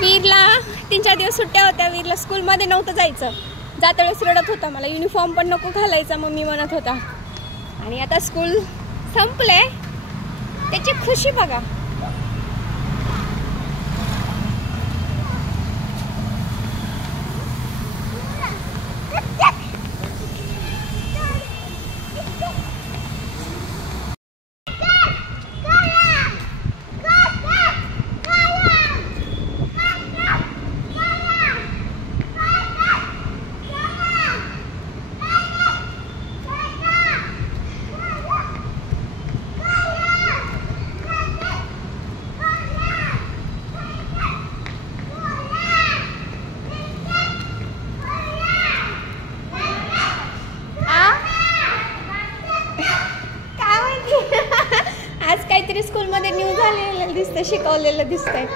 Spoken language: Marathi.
वीरला 3-4 दिवस सुट्ट्या होत्या. वीरला स्कूलमध्ये नव्हतं जायचं. जाता वेळेस रडत होता, मला युनिफॉर्म पण नको घालायचा मम्मी म्हणत होता. आणि आता स्कूल संपलंय, त्याची खुशी बघा. आज काहीतरी स्कूलमध्ये न्यू झालेलं दिसतंय, शिकवलेलं दिसतंय.